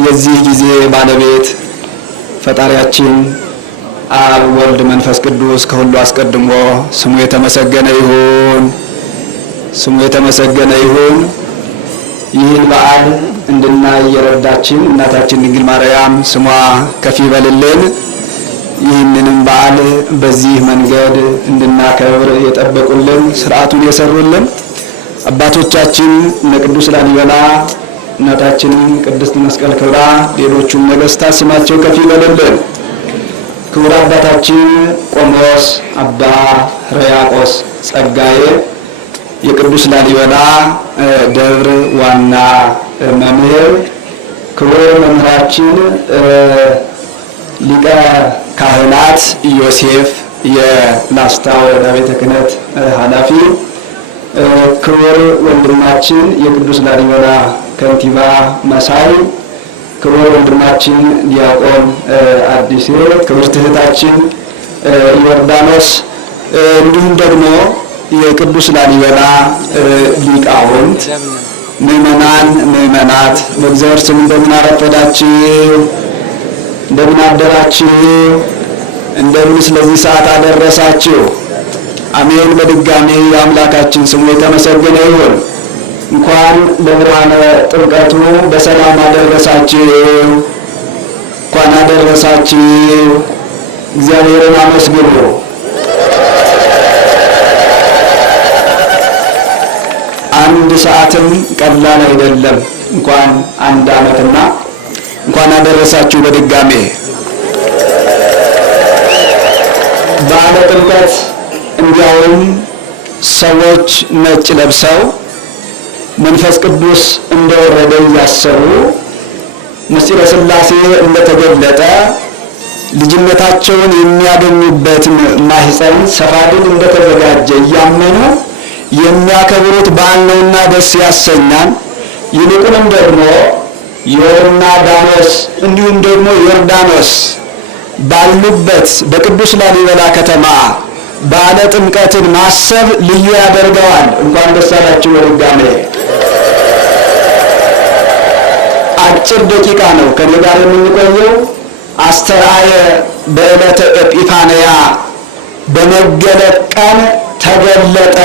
የዚህ ጊዜ ባለቤት ፈጣሪያችን አብ ወልድ መንፈስ ቅዱስ ከሁሉ አስቀድሞ ስሙ የተመሰገነ ይሁን። ስሙ የተመሰገነ ይሁን። ይህን በዓል እንድናይ የረዳችን እናታችን ድንግል ማርያም ስሟ ከፍ ይበልልን። ይህንንም በዓል በዚህ መንገድ እንድናከብር የጠበቁልን ስርዓቱን የሰሩልን አባቶቻችን እነ ቅዱስ ላሊበላ፣ እናታችን ቅድስት መስቀል ክብራ፣ ሌሎቹም ነገስታት ስማቸው ከፍ ይበልልን። ክቡር አባታችን ቆሞስ አባ ሕርያቆስ ጸጋዬ የቅዱስ ላሊበላ ደብር ዋና መምህር፣ ክቡር መምህራችን ሊቀ ካህናት ዮሴፍ የላስታ ወረዳ ቤተ ክህነት ኃላፊ፣ ክቡር ወንድማችን የቅዱስ ላሊበላ ከንቲባ መሳይ፣ ክቡር ወንድማችን ዲያቆን አዲሴ፣ ክብርት እህታችን ዮርዳኖስ፣ እንዲሁም ደግሞ የቅዱስ ላሊበላ ሊቃውንት፣ ምዕመናን፣ ምዕመናት በእግዚአብሔር ስም እንደምን አረፈዳችሁ? እንደምን አደራችሁ? እንደምን ስለዚህ ሰዓት አደረሳችሁ? አሜን። በድጋሚ የአምላካችን ስሙ የተመሰገነ ይሁን። እንኳን ለብርሃነ ጥምቀቱ በሰላም አደረሳችሁ። እንኳን አደረሳችሁ። እግዚአብሔርን አመስግኑ። አንድ ሰዓትም ቀላል አይደለም። እንኳን አንድ ዓመትና እንኳን አደረሳችሁ በድጋሜ። በዓለ ጥምቀት እንዲያውም ሰዎች ነጭ ለብሰው መንፈስ ቅዱስ እንደወረደ እያሰቡ ምስጢረ ሥላሴ እንደተገለጠ ልጅነታቸውን የሚያገኙበት ማህፀን ሰፋድን እንደተዘጋጀ እያመኑ የሚያከብሩት በዓል ነውና ደስ ያሰኛል። ይልቁንም ደግሞ ዮርዳኖስ እንዲሁም ደግሞ ዮርዳኖስ ባሉበት በቅዱስ ላሊበላ ከተማ በዓለ ጥምቀትን ማሰብ ልዩ ያደርገዋል። እንኳን ደስ አላችሁ በድጋሜ። አጭር ደቂቃ ነው ከኔ ጋር የምንቆየው። አስተርአየ በዕለተ ኤጲፋንያ በመገለጥ ቀን ተገለጠ።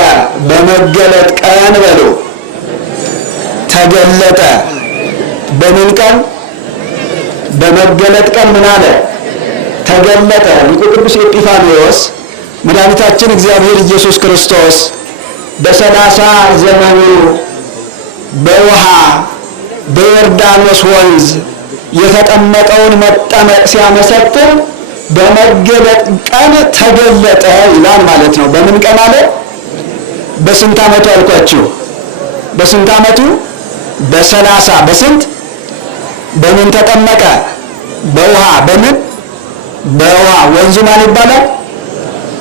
በመገለጥ ቀን በሉ ተገለጠ። በምን ቀን? በመገለጥ ቀን ምን አለ? ተገለጠ። ሊቁ ቅዱስ ኤጲፋንዮስ መድኃኒታችን እግዚአብሔር ኢየሱስ ክርስቶስ በ30 ዘመኑ በውሃ በዮርዳኖስ ወንዝ የተጠመቀውን መጠመቅ ሲያመሰጥር በመገለጥ ቀን ተገለጠ ይላል ማለት ነው። በምን ቀን አለ? በስንት ዓመቱ አልኳችሁ? በስንት ዓመቱ? በ30 በስንት? በምን ተጠመቀ? በውሃ። በምን? በውሃ። ወንዙ ማን ይባላል?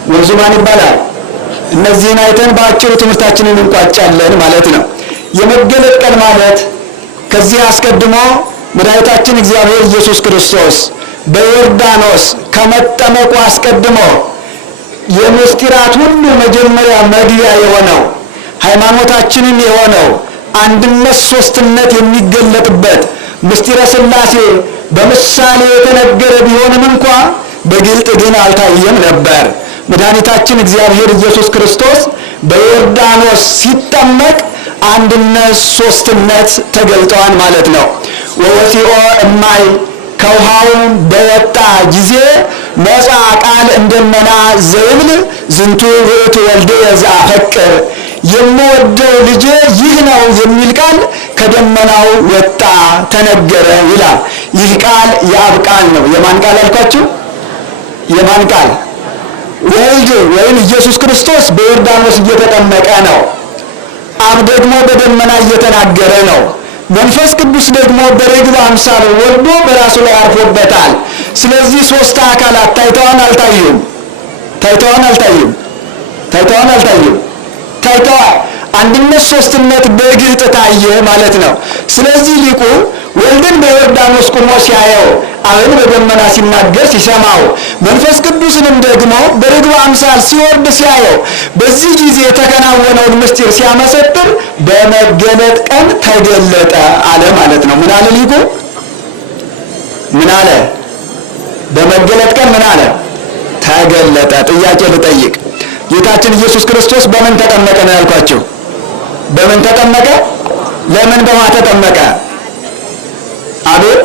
ወንዙ ማን ይባላል? እነዚህን አይተን በአጭሩ ትምህርታችንን እንቋጫለን ማለት ነው። የመገለጥ ቀን ማለት ከዚህ አስቀድሞ መድኃኒታችን እግዚአብሔር ኢየሱስ ክርስቶስ በዮርዳኖስ ከመጠመቁ አስቀድሞ የምስጢራት ሁሉ መጀመሪያ መግቢያ የሆነው ሃይማኖታችንን የሆነው አንድነት ሶስትነት የሚገለጥበት ምስጢረ ሥላሴ በምሳሌ የተነገረ ቢሆንም እንኳ በግልጥ ግን አልታየም ነበር። መድኃኒታችን እግዚአብሔር ኢየሱስ ክርስቶስ በዮርዳኖስ ሲጠመቅ አንድነት ሶስትነት ተገልጠዋል ማለት ነው። ወወፂኦ እማይ ከውሃው በወጣ ጊዜ መጻ ቃል እንደመና ዘይብል ዝንቱ ውእቱ ወልድየ ዘአፈቅር፣ የምወደው ልጄ ይህ ነው የሚል ቃል ከደመናው ወጣ ተነገረ ይላል። ይህ ቃል የአብ ቃል ነው። የማን ቃል አልኳችሁ? የማን ቃል? ወልድ ወይም ኢየሱስ ክርስቶስ በዮርዳኖስ እየተጠመቀ ነው። አብ ደግሞ በደመና እየተናገረ ነው። መንፈስ ቅዱስ ደግሞ በርግብ አምሳል ወርዶ በራሱ ላይ አርፎበታል። ስለዚህ ሶስት አካላት ታይተዋል አልታዩም? ታይተዋል አልታዩም? ታይተዋል አልታዩም? ታይተዋል። አንድነት ሶስትነት በግልጥ ታየ ማለት ነው። ስለዚህ ሊቁ ወልድን በዮርዳኖስ ቆሞ ሲያየው፣ አብን በደመና ሲናገር ሲሰማው፣ መንፈስ ቅዱስንም ደግሞ በርግብ አምሳል ሲወርድ ሲያየው፣ በዚህ ጊዜ የተከናወነውን ምስጢር ሲያመሰጥር በመገለጥ ቀን ተገለጠ አለ ማለት ነው። ምን አለ ሊቁ? አለ? በመገለጥ ቀን ምን አለ? ተገለጠ። ጥያቄ ልጠይቅ። ጌታችን ኢየሱስ ክርስቶስ በምን ተጠመቀ ነው ያልኳቸው? በምን ተጠመቀ? ለምን በውሃ ተጠመቀ? አቤት፣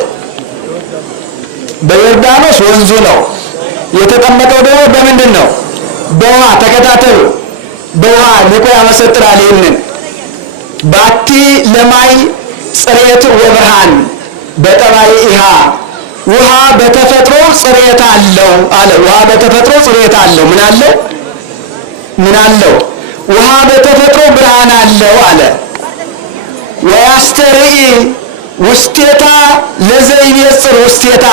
በዮርዳኖስ ወንዙ ነው የተጠመቀው። ደግሞ በምንድን ነው? በውሃ። ተከታተሉ። በውሃ ሊቁ ያመሰጥራል ይህንን ባቲ ለማይ ጽሬት ወብርሃን በጠባይኢሃ ውሃ በተፈጥሮ ጽሬት አለው አለ። ውሃ በተፈጥሮ ጽሬት አለው። ምን አለው? ምን አለው? ውሃ በተፈጥሮ ብርሃን አለው አለ። ወያስተርኢ ውስቴታ ለዘይቤጽር ውስቴታ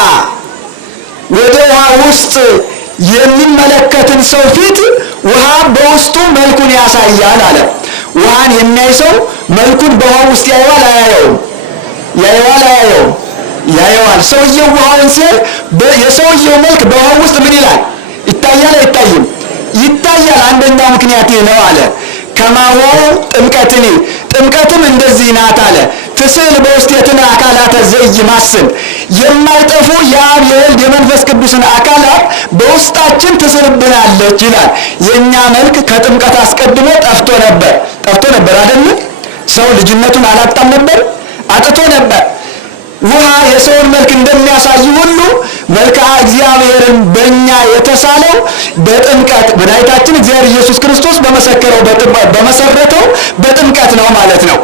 ወደ ውሃ ውስጥ የሚመለከትን ሰው ፊት ውሃ በውስጡ መልኩን ያሳያል አለ። ውሃን የሚያይ ሰው መልኩን በውሃ ውስጥ ያየዋል አያየውም? ያየዋል አያየውም? ያየዋል። ሰውየው ውሃውን ሲያይ የሰውየው መልክ በውሃ ውስጥ ምን ይላል? ይታያል አይታይም? ይታያል። አንደኛው ምክንያት ይህ ነው አለ። ከማዋው ጥምቀትኒ ጥምቀትም እንደዚህ ናት አለ። ትስዕል በውስቴትነ አካላተ ዘኢይማስን የማይጠፉ የአብ የወልድ የመንፈስ ቅዱስን አካላት በውስጣችን ትስልብናለች ይላል። የእኛ መልክ ከጥምቀት አስቀድሞ ጠፍቶ ነበር አይደል? ሰው ልጅነቱን አላጣም ነበር፣ አጥቶ ነበር። ውሃ የሰውን መልክ እንደሚያሳይ ሁሉ መልክዓ እግዚአብሔርን በእኛ የተሳለው በጥምቀት መድኃኒታችን እግዚአብሔር ኢየሱስ ክርስቶስ በመሰረተው በጥምቀት ነው ማለት ነው።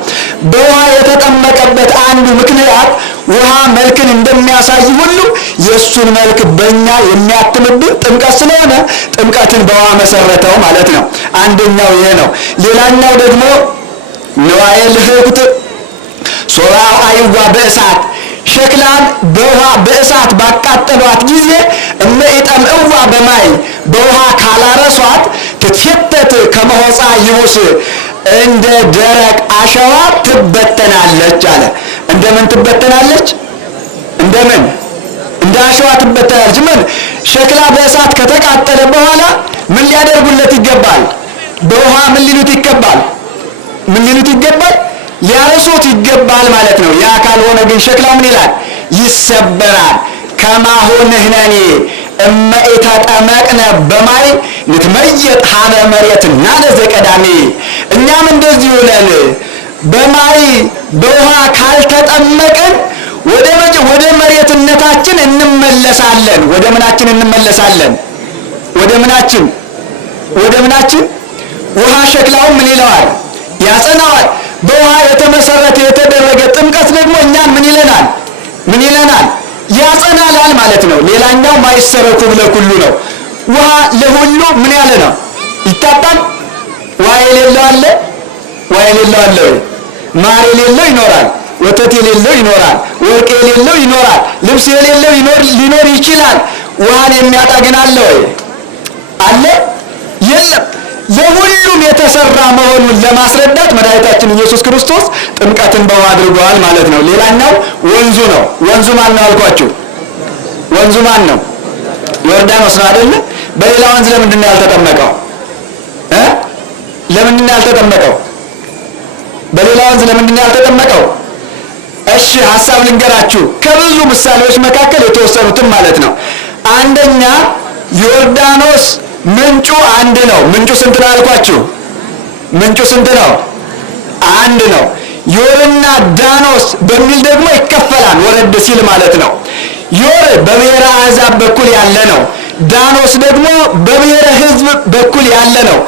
በውሃ የተጠመቀበት አንዱ ምክንያት ውሃ መልክን እንደሚያሳይ ሁሉ የእሱን መልክ በእኛ የሚያትምብን ጥምቀት ስለሆነ ጥምቀትን በውሃ መሰረተው ማለት ነው። አንደኛው ይሄ ነው። ሌላኛው ደግሞ ንዋየ ልህኩት ሶራው አይዋ በእሳት ሸክላን በውሃ በእሳት ባቃጠሏት ጊዜ እመኢጠምዕዋ በማይ በውሃ ካላረሷት ትትፈተት ከመሆፃ ይውስ እንደ ደረቅ አሸዋ ትበተናለች አለ። እንደምን ትበተናለች? እንደምን? እንደ አሸዋ ትበተናለች። ምን? ሸክላ በእሳት ከተቃጠለ በኋላ ምን ሊያደርጉለት ይገባል? በውሃ ምን ሊሉት ይገባል? ምን ሊሉት ይገባል? ሊያረሱት ይገባል ማለት ነው። ያ ካልሆነ ግን ሸክላው ምን ይላል? ይሰበራል። ከማሁ ንሕነኒ እመ ኢተጠመቅነ በማይ ንትመየጥ ሀበ መሬትና ለዘቀዳሜ እኛም እንደዚህ ነን። በማይ በውሃ ካልተጠመቅን ወደ መሬትነታችን እንመለሳለን። ወደ ምናችን እንመለሳለን? ወደ ምናችን? ወደ ምናችን? ውሃ ሸክላውን ምን ይለዋል? ያጸናዋል። በውሃ የተመሰረተ የተደረገ ጥምቀት ደግሞ እኛን ምን ይለናል? ምን ይለናል? ያጸናላል ማለት ነው። ሌላኛው ማይሰረኩ ለኩሉ ነው። ውሃ ለሁሉ ምን ያለ ነው? ይታጣል። ውሃ የሌለው አለ? ውሃ የሌለው አለ? ማር የሌለው ይኖራል፣ ወተት የሌለው ይኖራል፣ ወርቅ የሌለው ይኖራል፣ ልብስ የሌለው ሊኖር ይችላል። ውሃን የሚያጣ ግን አለ ወይ? አለ? የለም። ለሁሉም የተሰራ መሆኑን ለማስረዳት መድኃኒታችን ኢየሱስ ክርስቶስ ጥምቀትን በውሃ አድርገዋል ማለት ነው። ሌላኛው ወንዙ ነው። ወንዙ ማን ነው አልኳችሁ? ወንዙ ማን ነው? ዮርዳኖስ ነው አይደል? በሌላ ወንዝ ለምንድን ነው ያልተጠመቀው? ለምንድን ነው ያልተጠመቀው? በሌላ ወንዝ ለምንድን ነው ያልተጠመቀው? እሺ ሐሳብ ልንገራችሁ። ከብዙ ምሳሌዎች መካከል የተወሰኑትን ማለት ነው። አንደኛ ዮርዳኖስ ምንጩ አንድ ነው። ምንጩ ስንት ነው አልኳችሁ? ምንጩ ስንት ነው? አንድ ነው። ዮርና ዳኖስ በሚል ደግሞ ይከፈላል፣ ወረድ ሲል ማለት ነው። ዮር በብሔረ አሕዛብ በኩል ያለ ነው። ዳኖስ ደግሞ በብሔረ ሕዝብ በኩል ያለ ነው።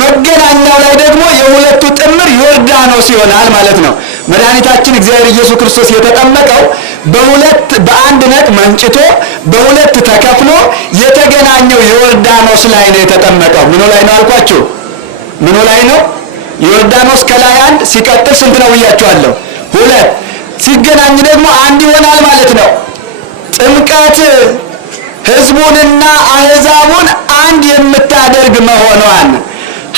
መገናኛው ላይ ደግሞ የሁለቱ ጥምር ዮርዳኖስ ይሆናል ማለት ነው። መድኃኒታችን እግዚአብሔር ኢየሱስ ክርስቶስ የተጠመቀው በአንድ ነጥ መንጭቶ በሁለት ተከፍሎ የተገናኘው ዮርዳኖስ ላይ ነው የተጠመቀው። ምኑ ላይ ነው አልኳችሁ? ምኑ ላይ ነው? ዮርዳኖስ ከላይ አንድ ሲቀጥል ስንት ነው ብያችኋለሁ? ሁለት ሲገናኝ ደግሞ አንድ ይሆናል ማለት ነው። ጥምቀት ሕዝቡንና አሕዛቡን አንድ የምታደርግ መሆኗን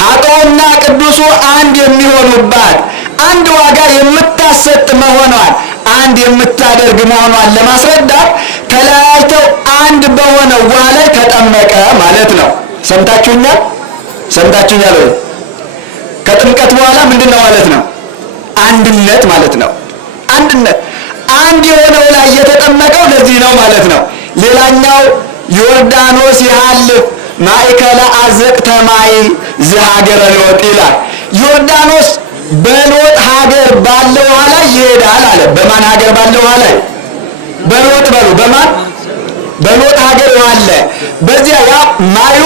ኃጥኡና ቅዱሱ አንድ የሚሆኑባት አንድ ዋጋ የምታሰጥ መሆኗን አንድ የምታደርግ መሆኗን ለማስረዳት ተለያይተው አንድ በሆነ ውሃ ላይ ተጠመቀ ማለት ነው። ሰምታችሁኛል? ሰምታችሁኛል ወይ? ከጥምቀት በኋላ ምንድነው ማለት ነው? አንድነት ማለት ነው። አንድነት። አንድ የሆነው ላይ የተጠመቀው ለዚህ ነው ማለት ነው። ሌላኛው ዮርዳኖስ ያህልፍ ማእከለ አዘቅተ ማይ ዘሀገረ ሎጥ ይላል። ዮርዳኖስ በሎጥ ሀገር ባለው ውሃ ላይ ይሄዳል አለ። በማን ሀገር ባለው ውሃ ላይ? በሎጥ በሉ። በማን? በሎጥ ሀገር ውሃ አለ። በዚያ ያ ማዩ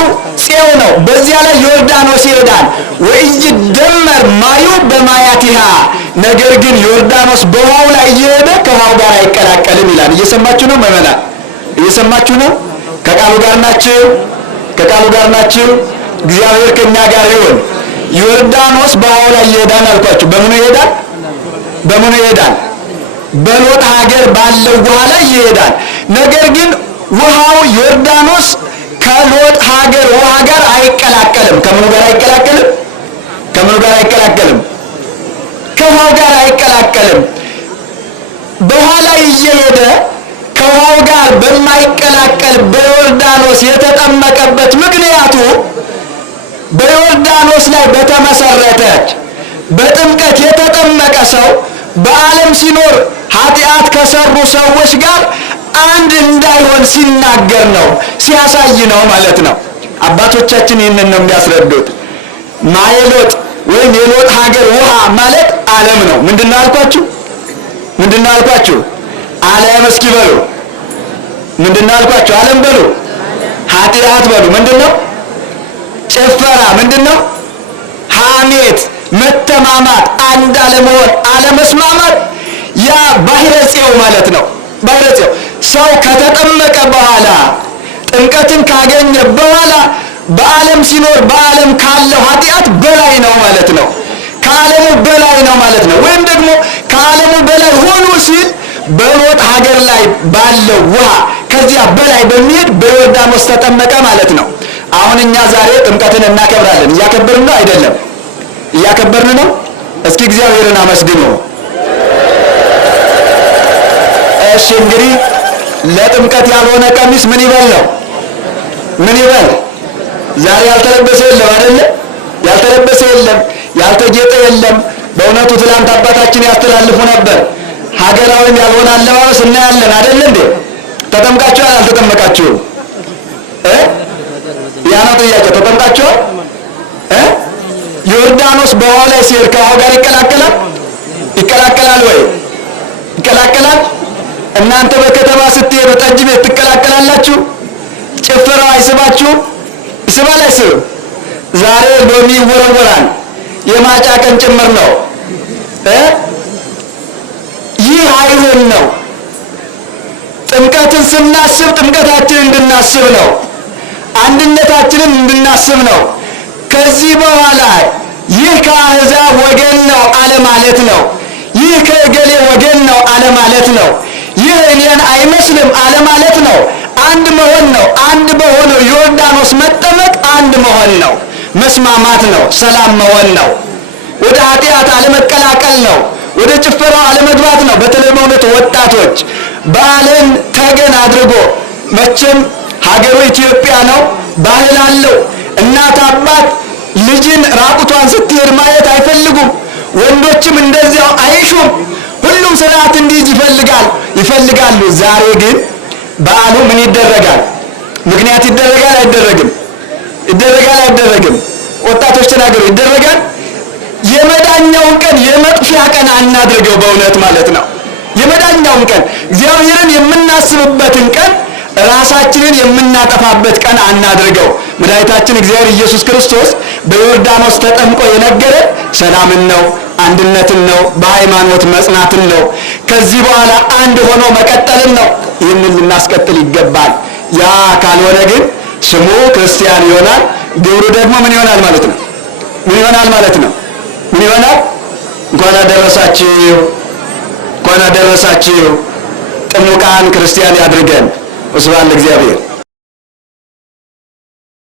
ፄው ነው። በዚያ ላይ ዮርዳኖስ ይሄዳል። ወኢይደመር ማዩ በማያቲሃ፣ ነገር ግን ዮርዳኖስ በውሃው ላይ እየሄደ ከውሃው ጋር አይቀላቀልም ይላል። እየሰማችሁ ነው ምዕመናን? እየሰማችሁ ነው? ከቃሉ ጋር ናችሁ? ከቃሉ ጋር ናችሁ? እግዚአብሔር ከኛ ጋር ይሁን። ዮርዳኖስ በውሃው ላይ ይሄዳል አልኳችሁ። በምኑ ይሄዳል? በምኑ ይሄዳል? በሎጥ ሀገር ባለው ውሃ ላይ ይሄዳል። ነገር ግን ውሃው ዮርዳኖስ ከሎጥ ሀገር ውሃ ጋር አይቀላቀልም። ከምኑ ጋር አይቀላቀልም? ከምኑ ጋር አይቀላቀልም? ከውሃው ጋር አይቀላቀልም። በውሃ ላይ እየሄደ ከውሃው ጋር በማይቀላቀል በዮርዳኖስ የተጠመቀበት ምክንያቱ በዮርዳኖስ ላይ በተመሰረተች በጥምቀት የተጠመቀ ሰው በዓለም ሲኖር ኃጢአት ከሰሩ ሰዎች ጋር አንድ እንዳይሆን ሲናገር ነው፣ ሲያሳይ ነው ማለት ነው። አባቶቻችን ይህንን ነው የሚያስረዱት። ማየሎጥ ወይም የሎጥ ሀገር ውሃ ማለት ዓለም ነው። ምንድነው አልኳችሁ? ምንድነው አልኳችሁ? ዓለም እስኪ በሉ። ምንድነው አልኳችሁ? ዓለም በሉ። ኃጢአት በሉ። ምንድነው? ጭፈራ። ምንድነው? ሐሜት፣ መተማማት፣ አንድ አለመሆን፣ አለመስማማት፣ ያ ባህረ ፄው ማለት ነው። ባህረ ፄው ሰው ከተጠመቀ በኋላ ጥምቀትን ካገኘ በኋላ በዓለም ሲኖር በዓለም ካለው ኃጢአት በላይ ነው ማለት ነው። ከዓለሙ በላይ ነው ማለት ነው። ወይም ደግሞ ከዓለሙ በላይ ሆኖ ሲል በሎጥ ሀገር ላይ ባለው ውሃ ከዚያ በላይ በሚሄድ በዮርዳኖስ ተጠመቀ ማለት ነው። አሁን እኛ ዛሬ ጥምቀትን እናከብራለን። እያከበርን ነው አይደለም? እያከበርን ነው። እስኪ እግዚአብሔርን አመስግኑ። እሺ እንግዲህ ለጥምቀት ያልሆነ ቀሚስ ምን ይበል ነው? ምን ይበል? ዛሬ ያልተለበሰ የለም አይደለ? ያልተለበሰ የለም፣ ያልተጌጠ የለም። በእውነቱ ትላንት አባታችን ያስተላልፉ ነበር። ሀገራዊም ያልሆነ አለባበስ እናያለን አይደል እንዴ? ተጠምቃችኋል? አልተጠመቃችሁም? ያ ነው ጥያቄ። ተጠምቃችኋል? ዮርዳኖስ በውሃ ላይ ሲሄድ ከውሃ ጋር ይቀላቀላል? ይቀላቀላል ወይ? ይቀላቀላል? እናንተ በከተማ ስትሄዱ ጠጅ ቤት ትቀላቀላላችሁ? ጭፈራው አይስባችሁም? ይስባል አይስብም? ዛሬ ሎሚ ይወረወራል። የማጫ ቀን ጭምር ነው። ይህ አይሁን ነው። ጥምቀትን ስናስብ ጥምቀታችንን እንድናስብ ነው። አንድነታችንን እንድናስብ ነው። ከዚህ በኋላ ይህ ከአሕዛብ ወገን ነው አለ ማለት ነው። ይህ ከእገሌ ወገን ነው አለ ማለት ነው። ይህ እኔን አይመስልም አለ ማለት ነው። አንድ መሆን ነው። አንድ በሆነው ዮርዳኖስ መጠመቅ አንድ መሆን ነው። መስማማት ነው። ሰላም መሆን ነው። ወደ ኃጢአት አለመቀላቀል ነው። ወደ ጭፈራው አለመግባት ነው። በተለይ በእውነት ወጣቶች ባህልን ተገን አድርጎ መቼም ሀገሩ ኢትዮጵያ ነው። ባህል አለው። እናት አባት ልጅን ራቁቷን ስትሄድ ማየት አይፈልጉም። ወንዶችም እንደዚያው አይሹም። ሁሉም ስርዓት እንዲይዝ ይፈልጋሉ። ዛሬ ግን በዓሉ ምን ይደረጋል? ምክንያት ይደረጋል አይደረግም? ይደረጋል አይደረግም? ወጣቶች ተናገሩ። ይደረጋል። የመዳኛውን ቀን የመጥፊያ ቀን አናድርገው። በእውነት ማለት ነው። የመዳኛውን ቀን እግዚአብሔርን የምናስብበትን ቀን ራሳችንን የምናጠፋበት ቀን አናድርገው። መድኃኒታችን እግዚአብሔር ኢየሱስ ክርስቶስ በዮርዳኖስ ተጠምቆ የነገረን ሰላምን ነው፣ አንድነትን ነው፣ በሃይማኖት መጽናትን ነው። ከዚህ በኋላ አንድ ሆኖ መቀጠልን ነው። ይህንን ልናስቀጥል ይገባል። ያ ካልሆነ ግን ስሙ ክርስቲያን ይሆናል፣ ግብሩ ደግሞ ምን ይሆናል ማለት ነው? ምን ይሆናል ማለት ነው? ምን ይሆናል? እንኳን አደረሳችሁ፣ እንኳን አደረሳችሁ። ጥሙቃን ክርስቲያን ያድርገን። ወስብሐት ለእግዚአብሔር።